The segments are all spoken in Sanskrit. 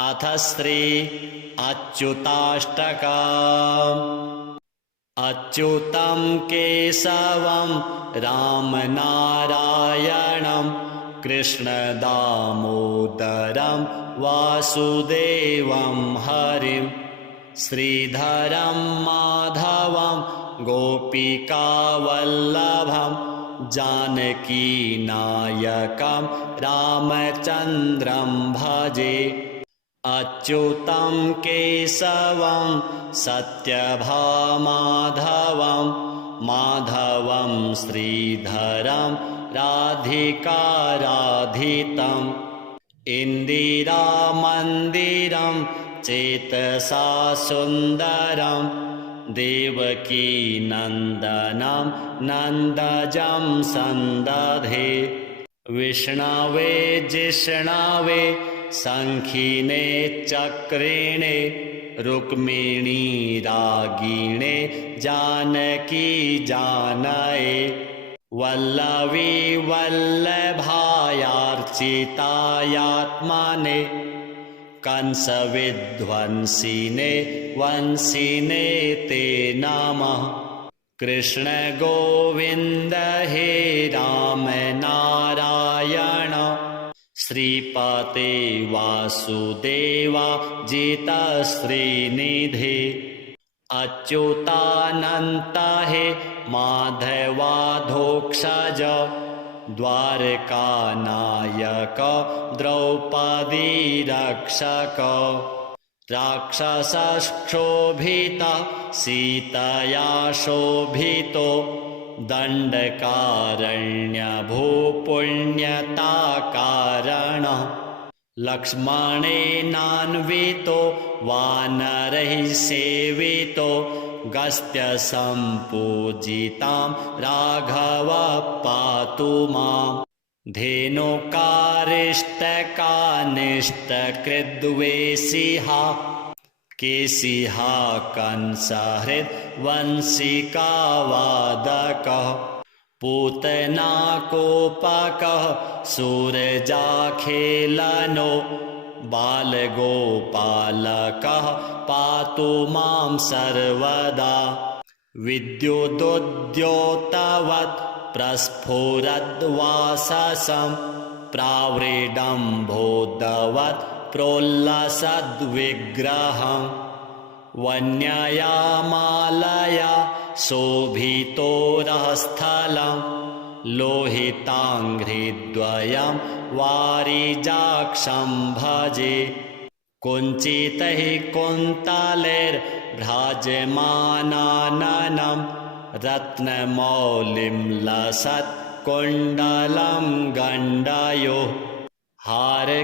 अथ श्री अच्युताष्टकम्। अच्युतं केशवं रामनारायणं कृष्णदामोदरं वासुदेवं हरिं श्रीधरं माधवं गोपिकावल्लभं जानकीनायकं रामचन्द्रं भजे। अच्युतं केशवं सत्यभामाधवं माधवं श्रीधरं राधिकाराधितम् इन्दिरामन्दिरं चेतसा सुन्दरं देवकीनन्दनं नन्दजं सन्दधे। विष्णवे जिष्णवे शङ्खिने चक्रिणे रुक्मिणी रागिणे जानकी जानये। वल्लवी वल्लभायार्चितायात्मने कंसविध्वंसिने वंशिने ते नमः। कृष्ण गोविन्द हे राम नारायण श्रीपते वासुदेवा जिता श्रीनिधे। अच्युतानन्त हे माधवाधोक्षज द्वारकानायक द्रौपदी रक्षक। राक्षसक्षोभित सीतया शोभितो दण्डकारण्यभूपुण्यताकारण। लक्ष्मणेनान्वितो वानरैः सेवितो गस्त्यसम्पूजितां राघव पातु माम्। धेनुकारिष्टकानिष्टकृद्वेषिहा केशिहा कंसहृद्वंशिकावादकः। पूतनाकोपकः सूरजाखेलनो बालगोपालकः पातु मां सर्वदा। विद्युदुद्योतवत् प्रस्फुरद्वाससं प्रावृडम्भोदवत् प्रोल्लसद्विग्रहम्। वन्यया मालया शोभितोरस्थलं लोहिताङ्घ्रिद्वयं वारिजाक्षं भजे। कुञ्चितैः कुन्तलैर्भ्राजमानाननं रत्नमौलिं लसत् कुण्डलं गण्डयोः। हारकेयूरकं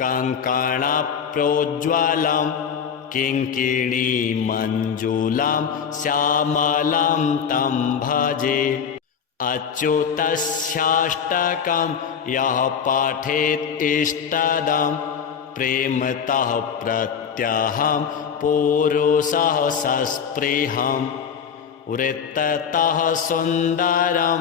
कङ्कणप्रोज्ज्वलं किङ्किणीमञ्जुलं श्यामलं तं भजे। अच्युतस्याष्टकं यः पठेत् इष्टदं प्रेमतः प्रत्यहं पुरुषः सस्पृहम्। वृत्ततः सुन्दरं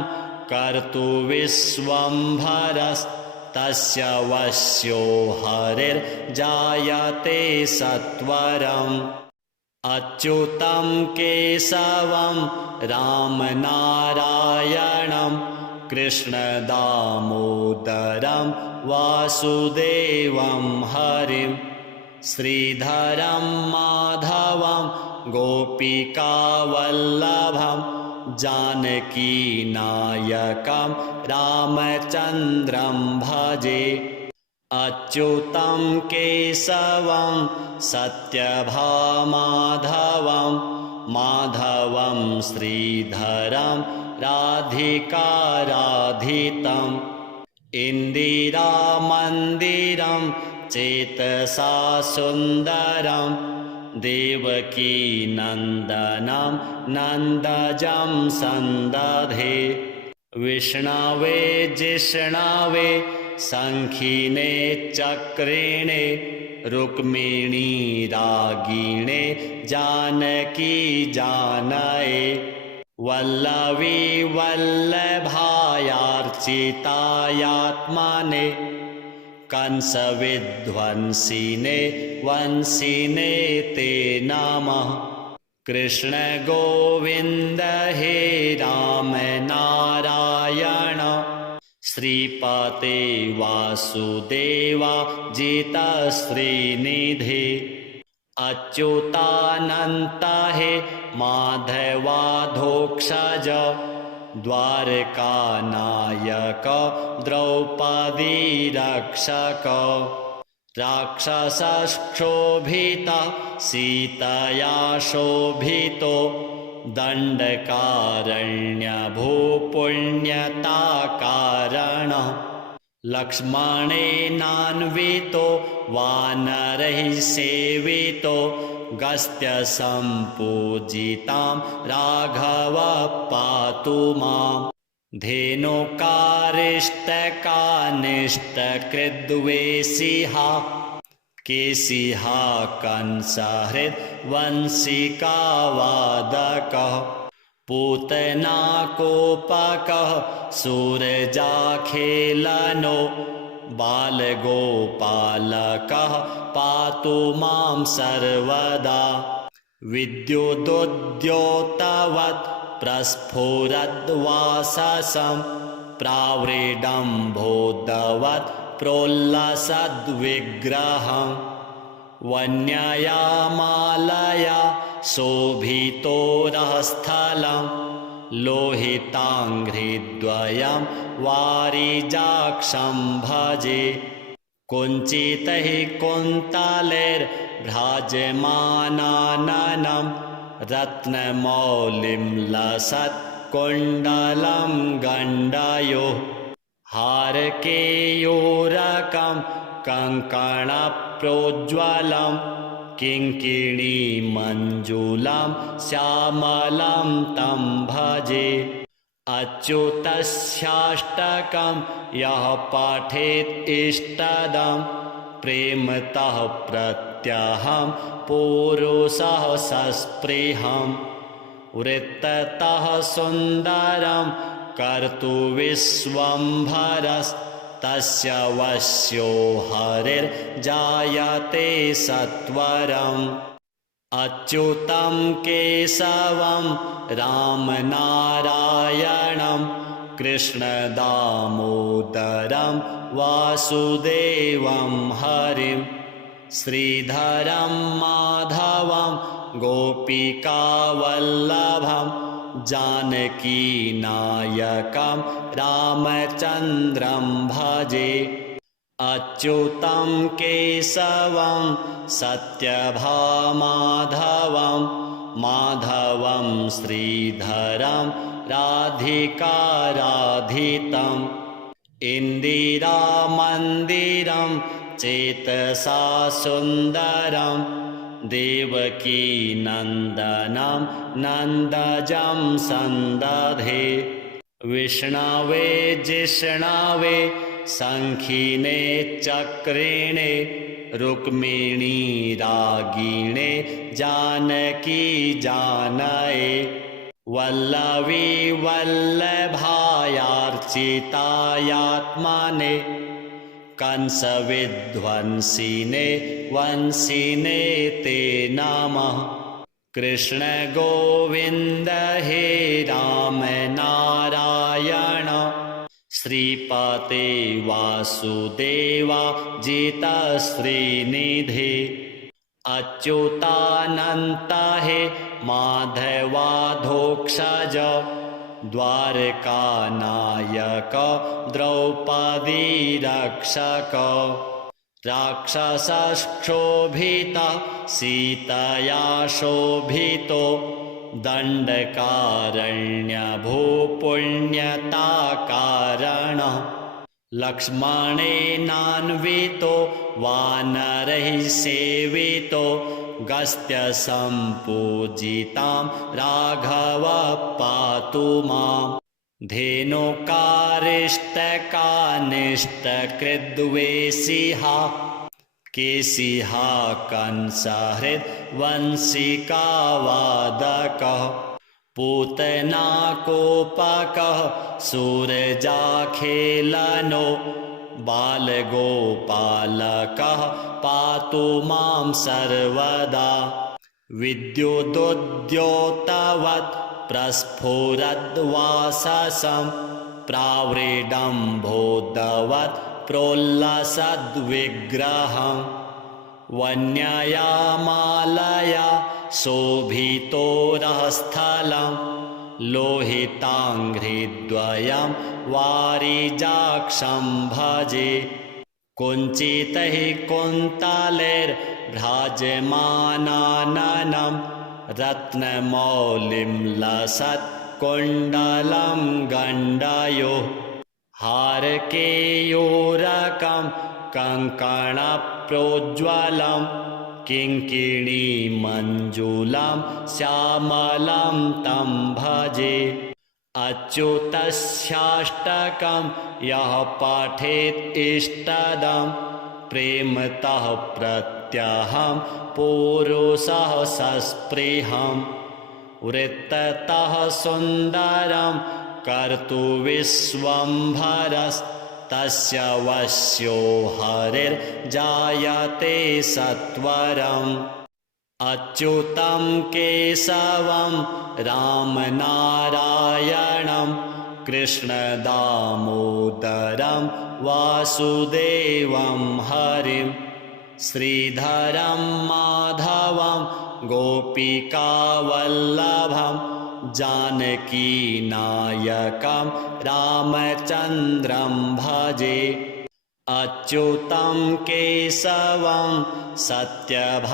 कर्तुविश्वम्भरस्तस्य वश्यो हरिर्जायते सत्वरम्। अच्युतं केशवं रामनारायणं कृष्णदामोदरं वासुदेवं हरिं श्रीधरं माधवं गोपिकावल्लभं जानकीनायकं रामचन्द्रं भजे। अच्युतं केशवं सत्यभामाधवं माधवं श्रीधरं राधिकाराधितम् इन्दिरामन्दिरं चेतसा सुन्दरं देवकीनन्दनं नन्दजं सन्दधे। विष्णवे जिष्णवे शङ्खिने चक्रिणे रुक्मिणी रागिणे जानकी जानये। वल्लवी वल्लभायार्चितायात्मने कंसविध्वंसिने वंसिने ते नमः। कृष्ण गोविन्द हे राम नारायण श्रीपते वासुदेवा जिता श्रीनिधि। अच्युतानन्त हे माधवाधोक्षज द्वारकानायक द्रौपदी रक्षक। राक्षसक्षोभितः सीतया शोभितो दण्डकारण्यभूपुण्यताकारणः। लक्ष्मणेनान्वितो वानरैः सेवितो गस्त्यसम्पूजितां राघवः पातु माम्। धेनुकारिष्टकानिष्टकृद्वेषिहा केशिहा कंसहृद्वंशिकावादकः। पूतनाकोपकः सूरजाखेलनो बालगोपालकः पातु मां सर्वदा। विद्युदुद्योतवत् प्रस्फुरद्वाससं प्रावृडम्भोदवत् प्रोल्लसद्विग्रहम्। वन्यया मालया शोभितोरस्थलं लोहिताङ्घ्रिद्वयं वारिजाक्षं भजे। कुञ्चितैः कुन्तलैर्भ्राजमानाननं रत्नमौलिं लसत् कुण्डलं गण्डयोः। हारकेयूरकं कङ्कणप्रोज्ज्वलं किङ्किणीमञ्जुलं श्यामलं तं भजे। अच्युतस्याष्टकं यः पठेत् इष्टदं प्रेमतः प्रत्यहं पुरुषः सस्पृहम्। वृत्ततः सुन्दरं कर्तुविश्वम्भरस्तस्य वश्यो हरिर्जायते सत्वरम्। अच्युतं केशवं रामनारायणं कृष्णदामोदरं वासुदेवं हरिं। श्रीधरं माधवं गोपिकावल्लभं जानकीनायकं रामचन्द्रं भजे। अच्युतं केशवं सत्यभामाधवं माधवं श्रीधरं राधिकाराधितम्। इन्दिरामन्दिरं चेतसा सुन्दरं देवकीनन्दनं नन्दजं सन्दधे। विष्णवे जिष्णवे शङ्खिने चक्रिणे रुक्मिणी रागिणे जानकी जानये। वल्लवी वल्लभायार्चितायात्मने कंसविध्वंसिने वंसिने ते नमः। कृष्ण गोविन्द हे राम नारायण श्रीपते वासुदेवा जिता श्रीनिधि। अच्युतानन्त हे माधवाधोक्षज द्वारकानायक द्रौपदी रक्षक। राक्षसक्षोभितः सीतया शोभितो दण्डकारण्यभूपुण्यताकारणः। लक्ष्मणेनान्वितो वानरैः सेवितो गस्त्यसम्पूजितां राघवः पातु माम्। धेनुकारिष्टकानिष्टकृद्वेषिहा केशिहा कंसहृद्वंशिकावादकः। पूतनाकोपकः सूरजाखेलनो बालगोपालकः पातु मां सर्वदा। विद्युदुद्योतवत् प्रस्फुरद्वाससं प्रावृडम्भोदवत् प्रोल्लसद्विग्रहम्। वन्यया मालया शोभितोरस्थलं लोहिताङ्घ्रिद्वयं वारिजाक्षं भजे। कुञ्चितैः कुन्तलैर्भ्राजमानाननं रत्नमौलिं लसत्कुण्डलं गण्डयोः। हारकेयूरकं कङ्कणप्रोज्ज्वलं किङ्किणीमञ्जुलं श्यामलं तं भजे। अच्युतस्याष्टकं यः पठेत् इष्टदं प्रेमतः प्रत्यहं पुरुषः सस्पृहम्। वृत्ततः सुन्दरं कर्तुविश्वम्भरस्तस्य वश्यो हरिर्जायते सत्वरम्। अच्युतं केशवं रामनारायणं कृष्णदामोदरं वासुदेवं हरिं। श्रीधरं माधवं गोपिकावल्लभं जानकीनायकं रामचन्द्रं भजे। अच्युतं केशवं सत्यभामाधवं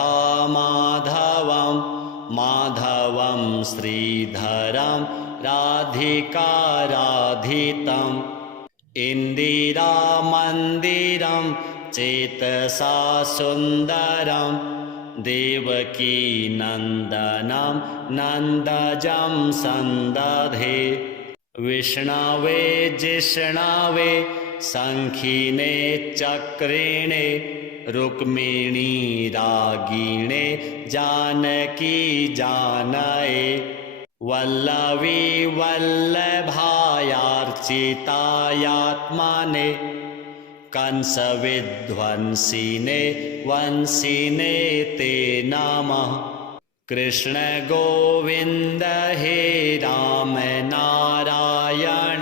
माधवं श्रीधरं राधिकाराधितम्। इन्दिरामन्दिरं चेतसा सुन्दरं देवकीनन्दनं नन्दजं सन्दधे। विष्णवे जिष्णवे शङ्खिने चक्रिणे रुक्मिणी रागिणे जानकी जानये। वल्लवी वल्लभायार्चितायात्मने कंसविध्वंसिने वंशिने ते नमः। कृष्ण गोविन्द हे राम नारायण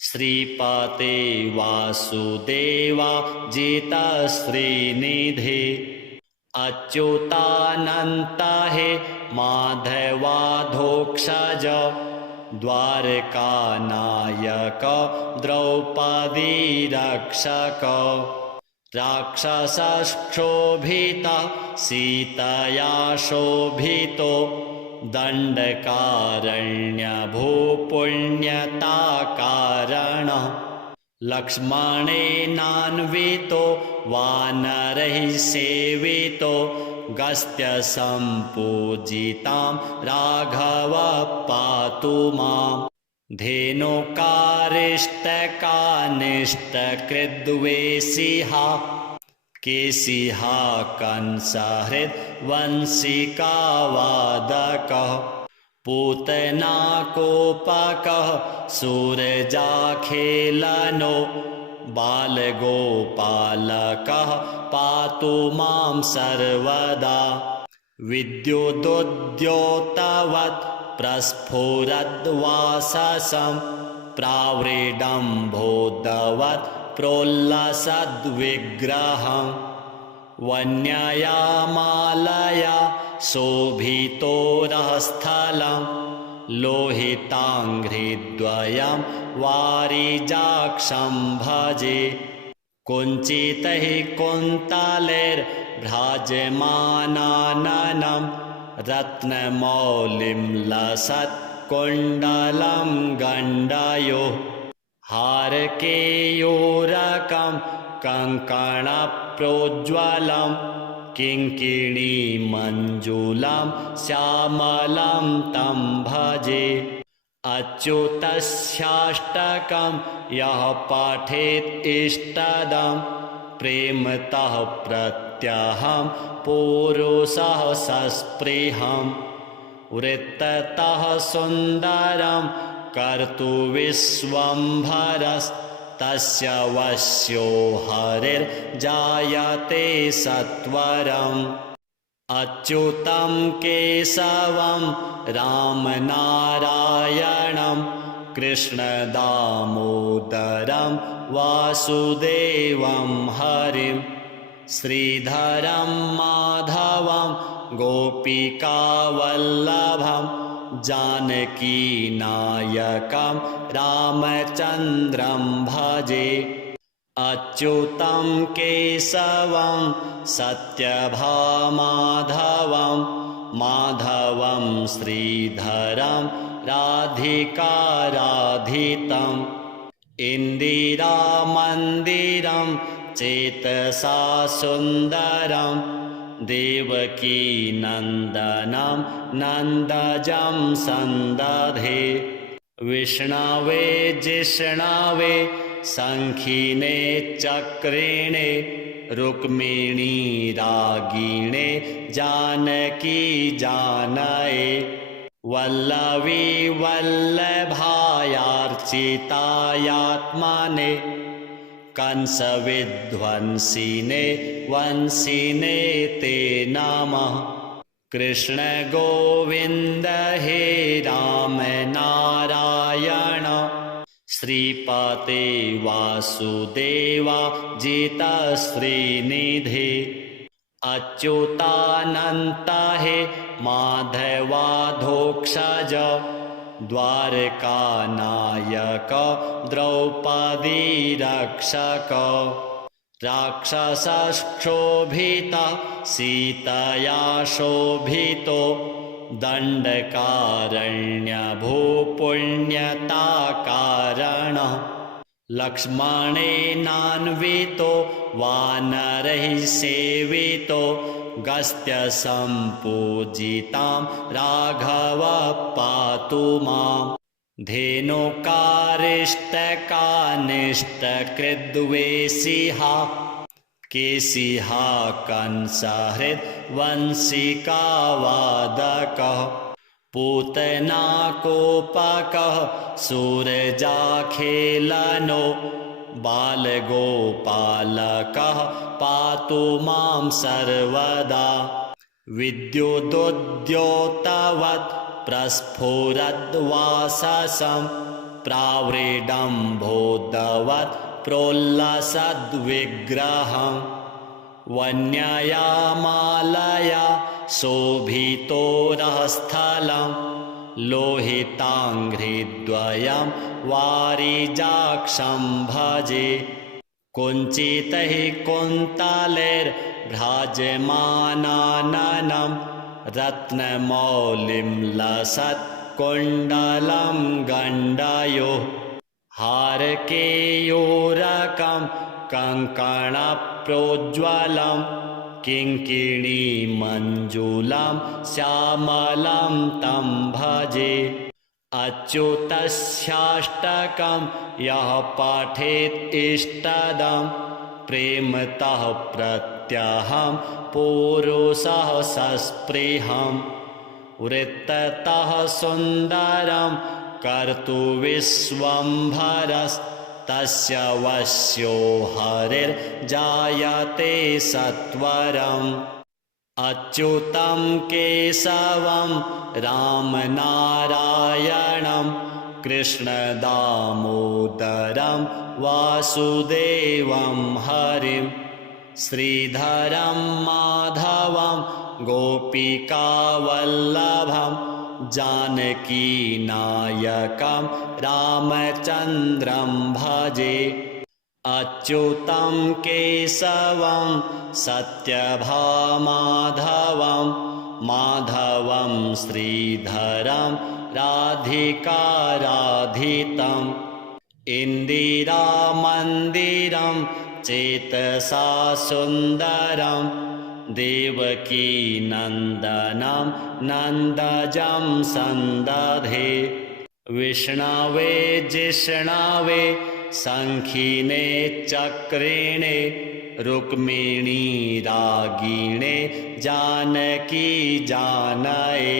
श्रीपते वासुदेवा जिता श्रीनिधे। अच्युतानन्त हे माधवाधोक्षज द्वारकानायक द्रौपदी रक्षक। राक्षसक्षोभिता सीतया शोभितो दण्डकारण्यभूपुण्यताकारणः। लक्ष्मणेनान्वितो वानरैः सेवितो गस्त्यसम्पूजितां राघव पातु माम्। धेनुकारिष्टकानिष्टकृद्वेषिहा केशिहा कंसहृद्वंशिकावादकः। पूतनाकोपकः सूरजाखेलनो बालगोपालकः पातु मां सर्वदा। विद्युदुद्योतवत् प्रस्फुरद्वाससं प्रावृडम्भोदवत् प्रोल्लसद्विग्रहम्। वन्यया मालया शोभितोरस्थलं लोहिताङ्घ्रिद्वयं वारिजाक्षं भजे। कुञ्चितैः कुन्तलैर्भ्राजमानाननं रत्नमौलिं लसत्कुण्डलं गण्डयोः। हारकेयूरकं कङ्कणप्रोज्ज्वलं किङ्किणीमञ्जुलं श्यामलं तं भजे। अच्युतस्याष्टकं यः पठेत् इष्टदं प्रेमतः प्रत्यहं पुरुषः सस्पृहम्। वृत्ततः सुन्दरं कर्तुविश्वम्भरस्तस्य तस्य वश्यो हरिर्जायते सत्वरम् अच्युतं केशवं रामनारायणं कृष्णदामोदरं वासुदेवं हरिं श्रीधरं माधवं गोपिकावल्लभं जानकीनायकं रामचन्द्रं भजे अच्युतं केशवं सत्यभामाधवं माधवं श्रीधरं राधिकाराधितम् इन्दिरामन्दिरं चेतसा सुन्दरं देवकीनन्दनं नन्दजं सन्दधे विष्णवे जिष्णवे शङ्खिने चक्रिणे रुक्मिणी रागिणे जानकी जानये वल्लवी वल्लभायार्चितायात्मने कंसविध्वंसिने वंसिने ते नमः कृष्ण गोविन्द हे राम नारायण श्रीपते वासुदेवा जिता श्रीनिधे अच्युतानन्त हे माधवाधोक्षज द्वारकानायक द्रौपदी रक्षक राक्षसक्षोभिता सीतया शोभितो दण्डकारण्यभूपुण्यताकारणः लक्ष्मणेनान्वितो वानरैः सेवितो गस्त्यसम्पूजितां राघव पातु माम् धेनुकारिष्टकानिष्टकृद्वेषिहा केशिहा कंसहृद्वंशिकावादकः पूतनाकोपकः सूरजाखेलनो बालगोपालकः पातु मां सर्वदा विद्युदुद्योतवत् प्रस्फुरद्वाससं प्रावृडम्भोदवत् प्रोल्लसद्विग्रहं वन्यया मालया शोभितोरस्थलं लोहिताङ्घ्रिद्वयं वारिजाक्षं भजे कुञ्चितैः कुन्तलैर्भ्राजमानाननं रत्नमौलिं लसत् कुण्डलं गण्डयोः हारकेयूरकं कङ्कणप्रोज्ज्वलं किङ्किणीमञ्जुलं श्यामलं तं भजे अच्युतस्याष्टकं यः पठेत् इष्टदं प्रेमतः प्रत्यहं पुरुषः सस्पृहं वृत्ततः सुन्दरं कर्तुविश्वम्भरस्तस्य वश्यो हरिर्जायते सत्वरम् अच्युतं केशवं रामनारायणं कृष्णदामोदरं वासुदेवं हरिं श्रीधरं माधवं गोपिकावल्लभं जानकीनायकं रामचन्द्रं भजे अच्युतं केशवं सत्यभामाधवं माधवं श्रीधरं राधिकाराधितम् इन्दिरामन्दिरं चेतसा सुन्दरं देवकीनन्दनं नन्दजं सन्दधे विष्णवे जिष्णवे शङ्खिने चक्रिणे रुक्मिणी रागिणे जानकी जानये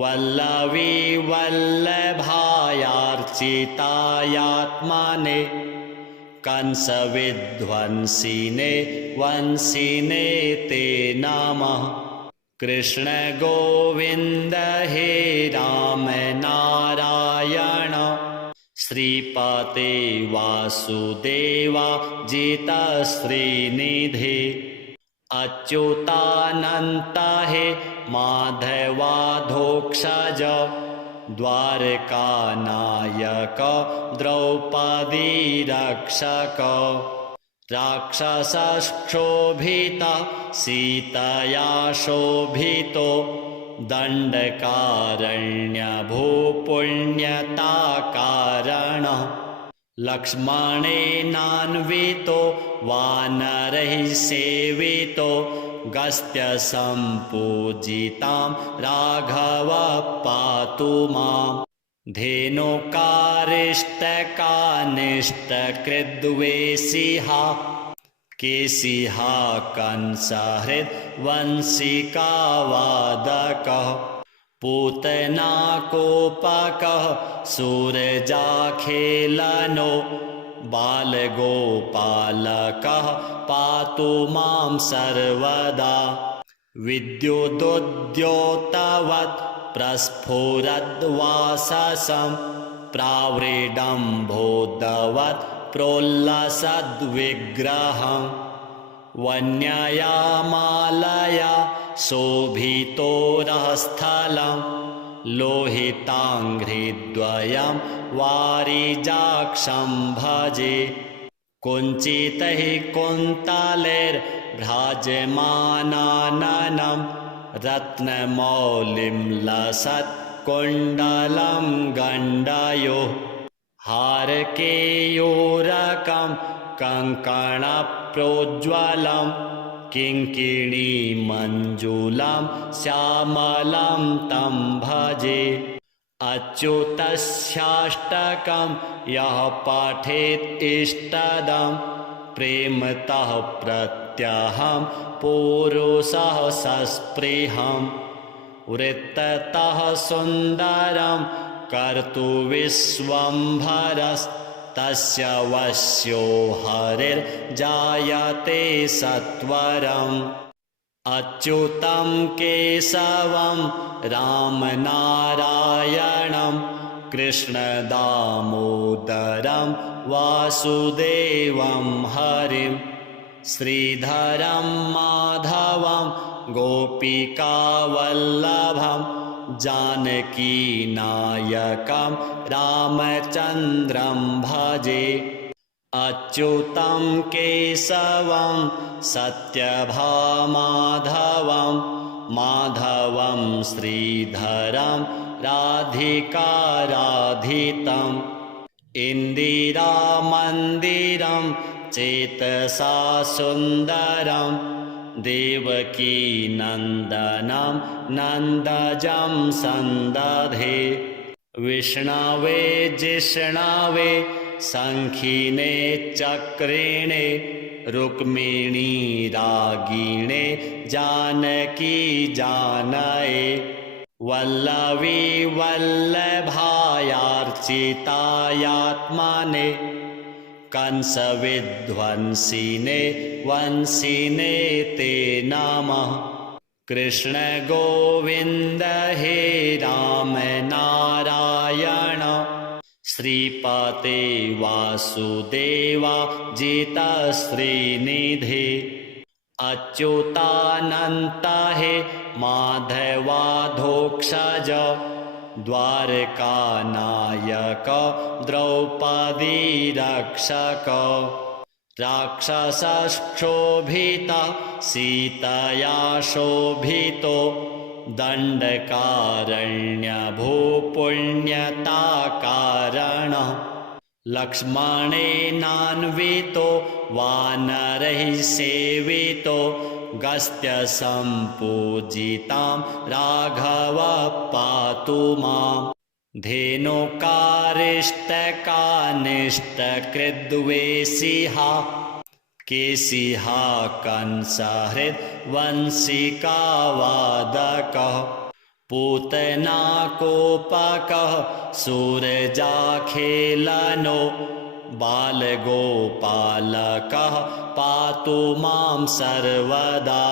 वल्लवी वल्लभायार्चितायात्मने कंसविध्वंसिने वंसिने ते नमः। कृष्ण गोविन्द हे राम नारायण श्रीपते वासुदेवा जिता श्रीनिधे। अच्युतानन्त हे माधवाधोक्षज द्वारकानायक द्रौपदी रक्षक। राक्षसक्षोभिता सीतया शोभितो दण्डकारण्यभूपुण्यताकारणः। लक्ष्मणेनान्वितो वानरैः सेवितो गस्त्यसम्पूजितां राघवः पातु माम्। धेनुकारिष्टकानिष्टकृद्वेषिहा केशिहा कंसहृद्वंशिकावादकः। पूतनाकोपकः सूरजाखेलनो बालगोपालकः पातु मां सर्वदा। विद्युदुद्योतवत् प्रस्फुरद्वाससं प्रावृडम्भोदवत् प्रोल्लसद्विग्रहम्। वन्यया मालया शोभितोरस्थलं लोहिताङ्घ्रिद्वयं वारिजाक्षं भजे। कुञ्चितैः कुन्तलैर्भ्राजमानाननं रत्नमौलिं लसत् कुण्डलं गण्डयोः। हारकेयूरकं कङ्कणप्रोज्ज्वलं किङ्किणीमञ्जुलं श्यामलं तं भजे। अच्युतस्याष्टकं यः पठेत् इष्टदं प्रेमतः प्रत्यहं पुरुषः सस्पृहम्। वृत्ततः सुन्दरं कर्तुविश्वम्भरस्तस्य वश्यो हरिर्जायते सत्वरम्। अच्युतं केशवं रामनारायणं कृष्णदामोदरं वासुदेवं हरिं। श्रीधरं माधवं गोपिकावल्लभं जानकीनायकं रामचन्द्रं भजे। अच्युतं केशवं सत्यभामाधवं माधवं श्रीधरं राधिकाराधितम्। इन्दिरामन्दिरं चेतसा सुन्दरं देवकीनन्दनं नन्दजं सन्दधे। विष्णवे जिष्णवे शङ्खिने चक्रिणे रुक्मिणी रागिणे जानकी जानये। वल्लवी वल्लभायार्चितायात्मने कंसविध्वंसिने वंसिने ते नमः। कृष्ण गोविन्द हे राम नारायण श्रीपते वासुदेवा जिता श्रीनिधे। अच्युतानन्त हे माधवाधोक्षज द्वारकानायक द्रौपदी रक्षक। राक्षसक्षोभिता सीतया शोभितो दण्डकारण्यभूपुण्यताकारणः। लक्ष्मणेनान्वितो वानरैः सेवितो गस्त्यसम्पूजितां राघवः पातु माम्। धेनुकारिष्टकानिष्टकृद्वेषिहा केशिहा कंसहृद्वंशिकावादकः। पूतनाकोपकः सूरजाखेलनो बालगोपालकः पातु मां सर्वदा।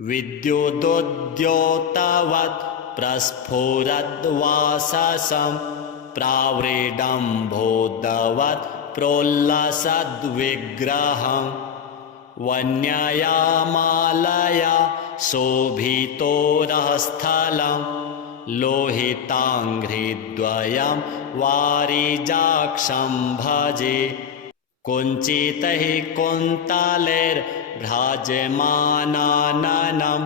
विद्युदुद्योतवत् प्रस्फुरद्वाससं प्रावृडम्भोदवत् प्रोल्लसद्विग्रहम्। वन्यया मालया शोभितोरस्थलं लोहिताङ्घ्रिद्वयं वारिजाक्षं भजे। कुञ्चितैः कुन्तलैर्भ्राजमानाननं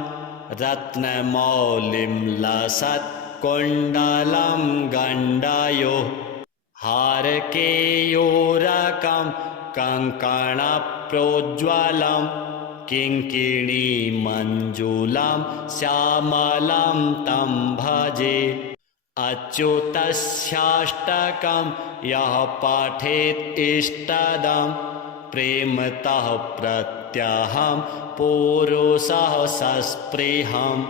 रत्नमौलिं लसत् कुण्डलं गण्डयोः। हारकेयूरकं कङ्कणप्रोज्ज्वलं किङ्किणीमञ्जुलं श्यामलं तं भजे। अच्युतस्याष्टकं यः पठेत् इष्टदं प्रेमतः प्रत्यहं पुरुषः सस्पृहम्।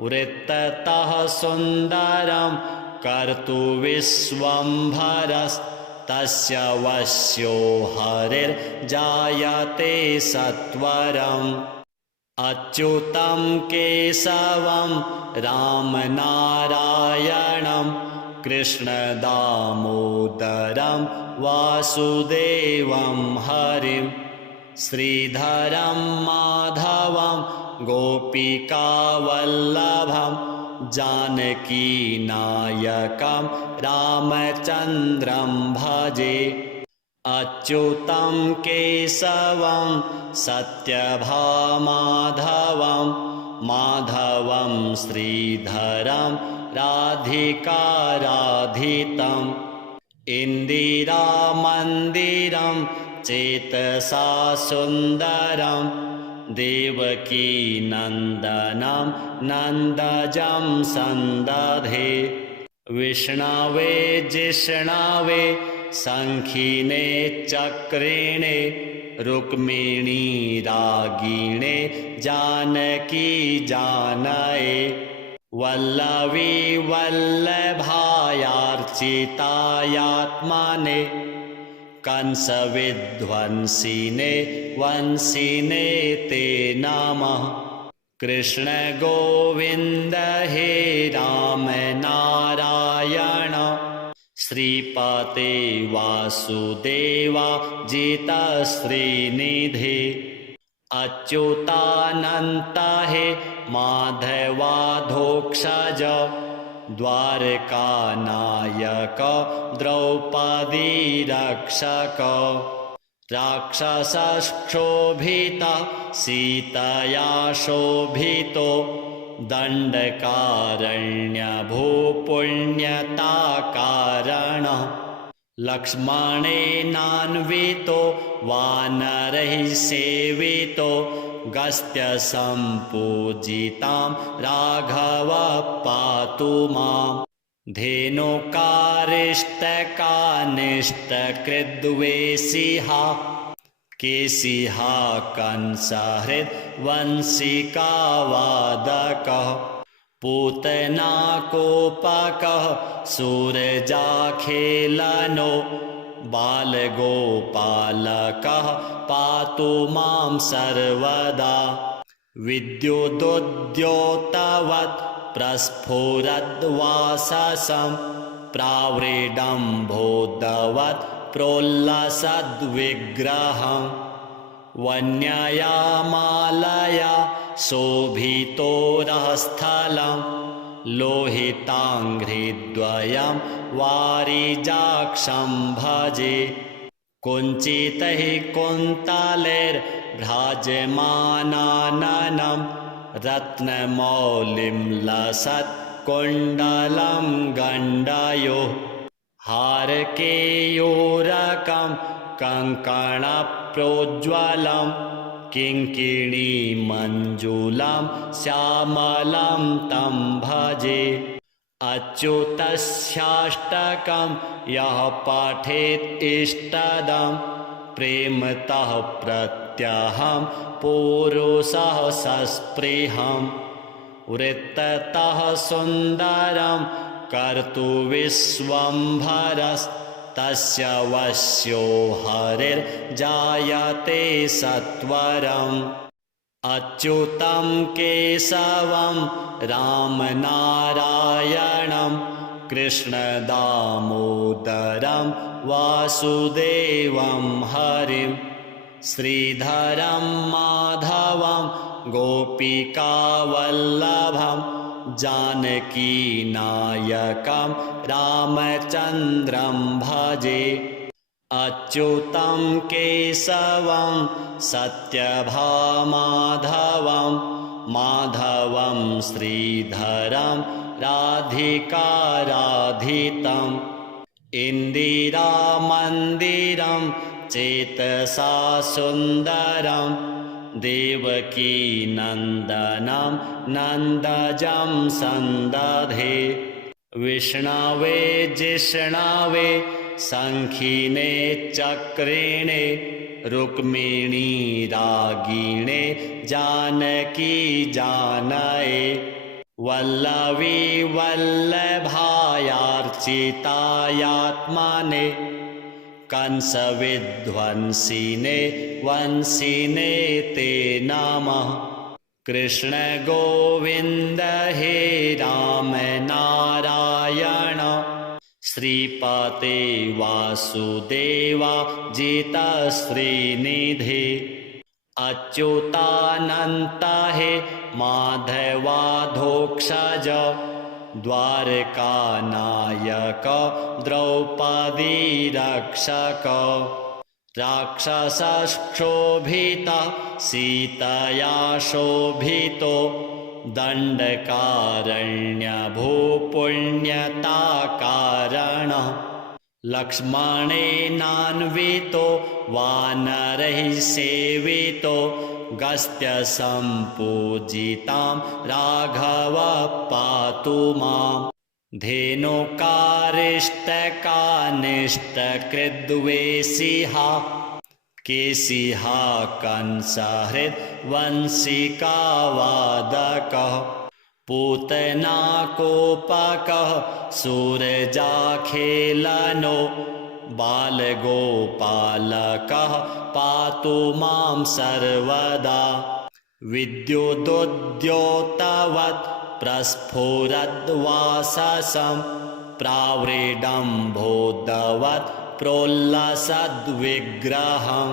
वृत्ततः सुन्दरं कर्तुविश्वम्भरस्तस्य वश्यो हरिर्जायते सत्वरम्। अच्युतं केशवं रामनारायणं कृष्णदामोदरं वासुदेवं हरिं। श्रीधरं माधवं गोपिकावल्लभं जानकीनायकं रामचन्द्रं भजे। अच्युतं केशवं सत्यभामाधवं माधवं श्रीधरं राधिकाराधितम्। इन्दिरामन्दिरं चेतसा सुन्दरं देवकीनन्दनं नन्दजं सन्दधे। विष्णवे जिष्णवे शङ्खिने चक्रिणे रुक्मिणी रागिणे जानकी जानये। वल्लवी वल्लभायार्चितायात्मने कंसविध्वंसिने वंशिने ते नमः। कृष्ण गोविन्द हे राम नारायण श्रीपते वासुदेवा जिता श्रीनिधे। अच्युतानन्त हे माधवाधोक्षज द्वारकानायक द्रौपदी रक्षक। राक्षसक्षोभितः सीतया शोभितो दण्डकारण्यभूपुण्यताकारणः। लक्ष्मणेनान्वितो वानरैः सेवितो गस्त्यसम्पूजितां राघव पातु माम्। धेनुकारिष्टकानिष्टकृद्वेषिहा केशिहा कंसहृद्वंशिकावादकः। पूतनाकोपकः सूरजाखेलनो बालगोपालकः पातु मां सर्वदा। विद्युदुद्योतवत् प्रस्फुरद्वाससं प्रावृडम्भोदवत् प्रोल्लसद्विग्रहम्। वन्यया मालया शोभितोरस्थलं लोहिताङ्घ्रिद्वयं वारिजाक्षं भजे। कुञ्चितैः कुन्तलैर्भ्राजमानाननं रत्नमौलिं लसत् कुण्डलं गण्डयोः। हारकेयूरकं कङ्कणप्रोज्ज्वलं किङ्किणीमञ्जुलं श्यामलं तं भजे। अच्युतस्याष्टकं यः पठेत् इष्टदं प्रेमतः प्रत्यहं पुरुषः सस्पृहम्। वृत्ततः सुन्दरं कर्तुविश्वम्भरस्तस्य तस्य वश्यो हरिर्जायते सत्वरम् अच्युतं केशवं रामनारायणं कृष्णदामोदरं वासुदेवं हरिं श्रीधरं माधवं गोपिकावल्लभं जानकीनायकं रामचन्द्रं भजे अच्युतं केशवं सत्यभामाधवं माधवं श्रीधरं राधिकाराधितम् इन्दिरामन्दिरं चेतसा सुन्दरं देवकीनन्दनं नन्दजं सन्दधे विष्णवे जिष्णवे शङ्खिने चक्रिणे रुक्मिणी रागिणे जानकी जानये वल्लवी वल्लभायार्चितायात्मने कंसविध्वंसिने वंसिने ते नमः कृष्ण गोविन्द हे राम नारायण श्रीपते वासुदेवा जिता श्रीनिधे अच्युतानन्त हे माधवाधोक्षज द्वारकानायक द्रौपदी रक्षक राक्षसक्षोभित सीतया शोभितो दण्डकारण्यभूपुण्यताकारणः लक्ष्मणेनान्वितो वानरैः सेवितो गस्त्यसम्पूजितां राघव पातु माम् धेनुकारिष्टकानिष्टकृद्वेषिहा केशिहा कंसहृद्वंशिकावादकः पूतनाकोपकः सूरजाखेलनो बालगोपालकः पातु मां सर्वदा विद्युदुद्योतवत् प्रस्फुरद्वाससं प्रावृडम्भोदवत् प्रोल्लसद्विग्रहं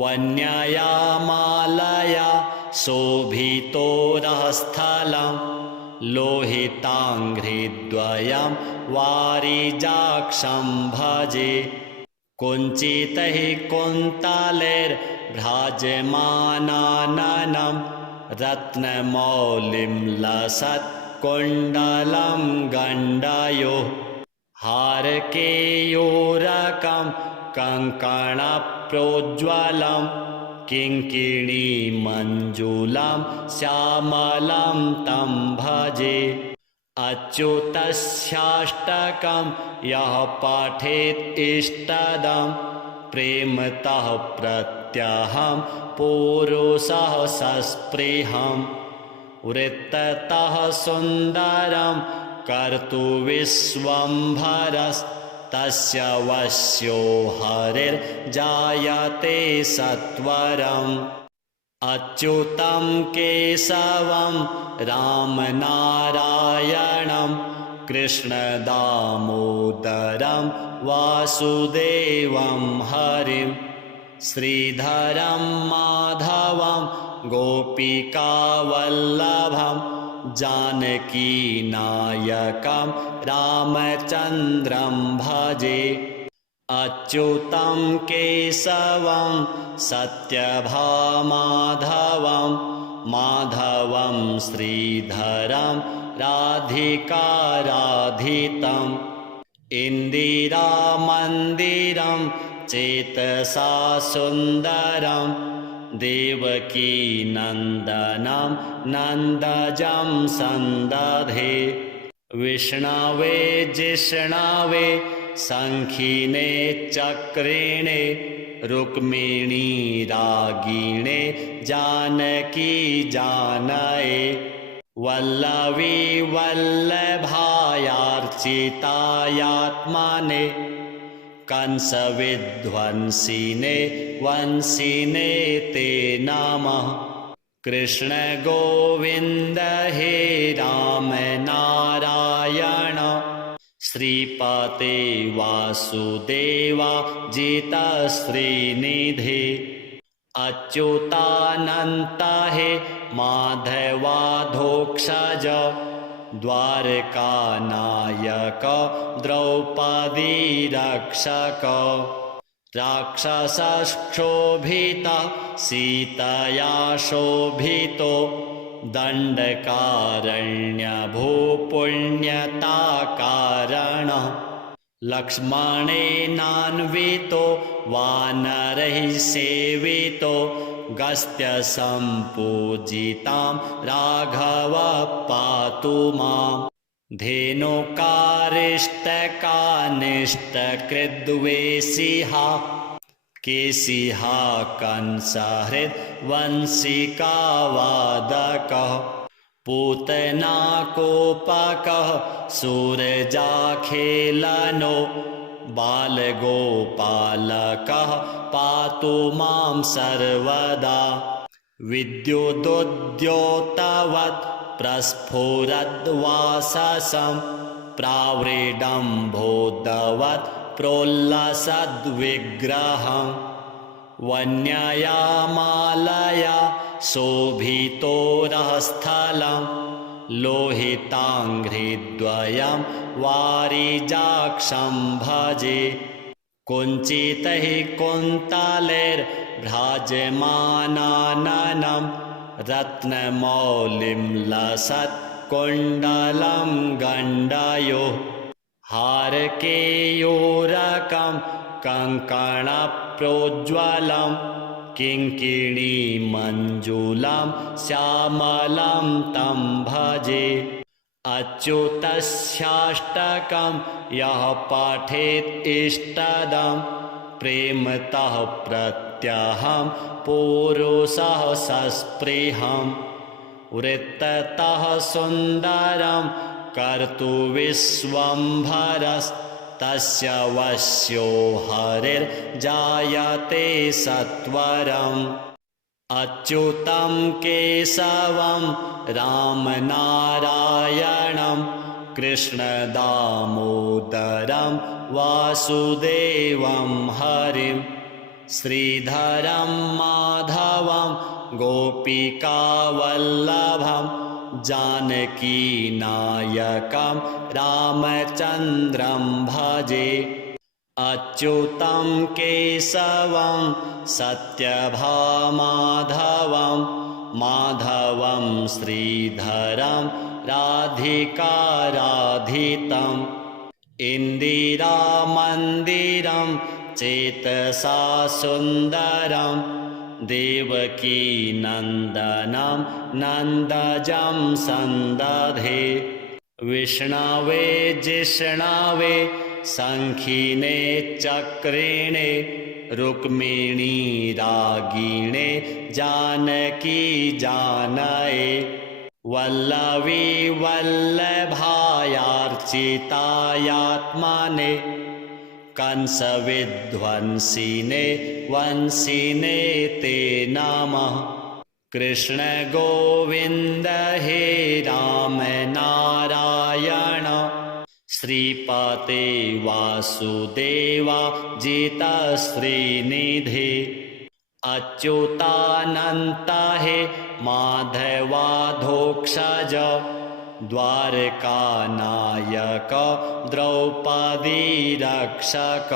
वन्यया मालया शोभितोरस्थलं लोहिताङ्घ्रिद्वयं वारिजाक्षं भजे कुञ्चितैः कुन्तलैर्भ्राजमानाननं रत्नमौलिं लसत् कुण्डलं गण्डयोः हारकेयूरकं कङ्कणप्रोज्ज्वलं किङ्किणीमञ्जुलं श्यामलं तं भजे अच्युतस्याष्टकं यः पठेत् इष्टदं प्रेमतः प्रत्यहं पुरुषः सस्पृहं वृत्ततः सुन्दरं कर्तुविश्वम्भरस्तस्य वश्यो हरिर्जायते सत्वरम् अच्युतं केशवं रामनारायणं कृष्णदामोदरं वासुदेवं हरिं श्रीधरं माधवं गोपिकावल्लभं जानकीनायकं रामचन्द्रं भजे अच्युतं केशवं सत्यभामाधवं माधवं श्रीधरं राधिकाराधितम् इन्दिरामन्दिरं चेतसा सुन्दरं देवकीनन्दनं नन्दजं सन्दधे विष्णवे जिष्णवे शङ्खिने चक्रिणे रुक्मिणी रागिणे जानकी जानये वल्लवी वल्लभायार्चितायात्मने कंसविध्वंसिने वंसिने ते नमः। कृष्ण गोविन्द हे राम नारायण श्रीपते वासुदेवा जिता श्रीनिधे। अच्युतानन्त हे माधवाधोक्षज द्वारकानायक द्रौपदी रक्षक। राक्षसक्षोभिता सीतया शोभितो दण्डकारण्यभूपुण्यताकारणः। लक्ष्मणेनान्वितो वानरैः सेवितो गस्त्यसम्पूजितां राघवः पातु माम्। धेनुकारिष्टकानिष्टकृद्वेषिहा केशिहा कंसहृद्वंशिकावादकः। पूतनाकोपकः सूरजाखेलनो बालगोपालकः पातु मां सर्वदा। विद्युदुद्योतवत् प्रस्फुरद्वाससं प्रावृडम्भोदवत् प्रोल्लसद्विग्रहम्। वन्यया मालया शोभितोरस्थलं लोहिताङ्घ्रिद्वयं वारिजाक्षं भजे। कुञ्चितैः कुन्तलैर्भ्राजमानाननं रत्नमौलिं लसत् कुण्डलं गण्डयोः। हारकेयूरकं कङ्कणप्रोज्ज्वलं किङ्किणीमञ्जुलं श्यामलं तं भजे। अच्युतस्याष्टकं यः पठेत् इष्टदं प्रेमतः प्रत्यहं पुरुषः सस्पृहम्। वृत्ततः सुन्दरं कर्तुविश्वम्भरस्तस्य वश्यो हरिर्जायते सत्वरम्। अच्युतं केशवं रामनारायणं कृष्णदामोदरं वासुदेवं हरिं। श्रीधरं माधवं गोपिकावल्लभं जानकीनायकं रामचन्द्रं भजे। अच्युतं केशवं सत्यभामाधवं माधवं श्रीधरं राधिकाराधितम्। इन्दिरामन्दिरं चेतसा सुन्दरं देवकीनन्दनं नन्दजं सन्दधे। विष्णवे जिष्णवे शङ्खिने चक्रिणे रुक्मिणी रागिणे जानकी जानये। वल्लवी वल्लभायार्चितायात्मने कंसविध्वंसिने वंसिने ते नमः। कृष्ण गोविन्द हे राम नारायण श्रीपते वासुदेवा जिता श्रीनिधे। अच्युतानन्त हे माधवाधोक्षज द्वारकानायक द्रौपदी रक्षक।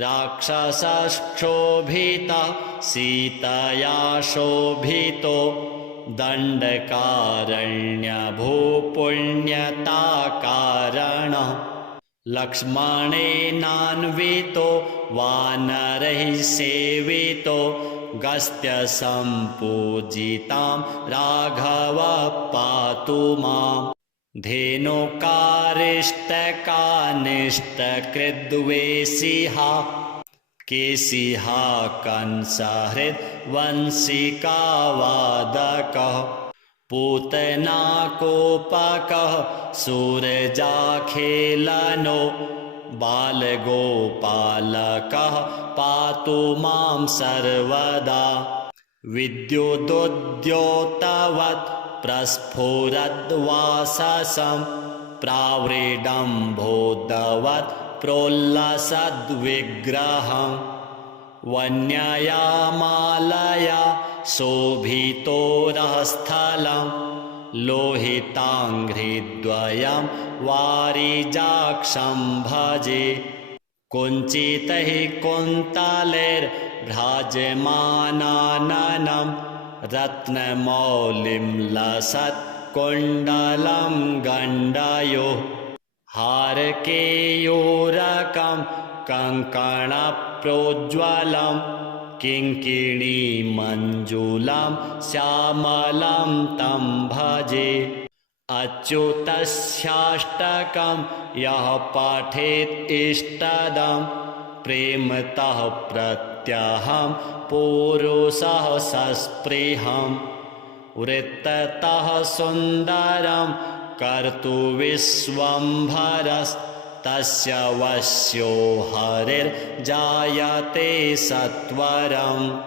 राक्षसक्षोभिता सीतया शोभितो दण्डकारण्यभूपुण्यताकारणः। लक्ष्मणेनान्वितो वानरैः सेवितो गस्त्यसम्पूजितां राघवः पातु माम्। धेनुकारिष्टकानिष्टकृद्वेषिहा केशिहा कंसहृद्वंशिकावादकः। पूतनाकोपकः सूरजाखेलनो बालगोपालकः पातु मां सर्वदा। विद्युदुद्योतवत् प्रस्फुरद्वाससं प्रावृडम्भोदवत् प्रोल्लसद्विग्रहम्। वन्यया मालया शोभितोरस्थलं लोहिताङ्घ्रिद्वयं वारिजाक्षं भजे। कुञ्चितैः कुन्तलैर्भ्राजमानाननं रत्नमौलिं लसत् कुण्डलं गण्डयोः। हारकेयूरकं कङ्कणप्रोज्ज्वलं किङ्किणीमञ्जुलं श्यामलं तं भजे। अच्युतस्याष्टकं यः पठेत् इष्टदं प्रेमतः प्रत्यहं पुरुषः सस्पृहम्। वृत्ततः सुन्दरं कर्तुविश्वम्भरस्तस्य वश्यो हरिर्जायते सत्वरम्।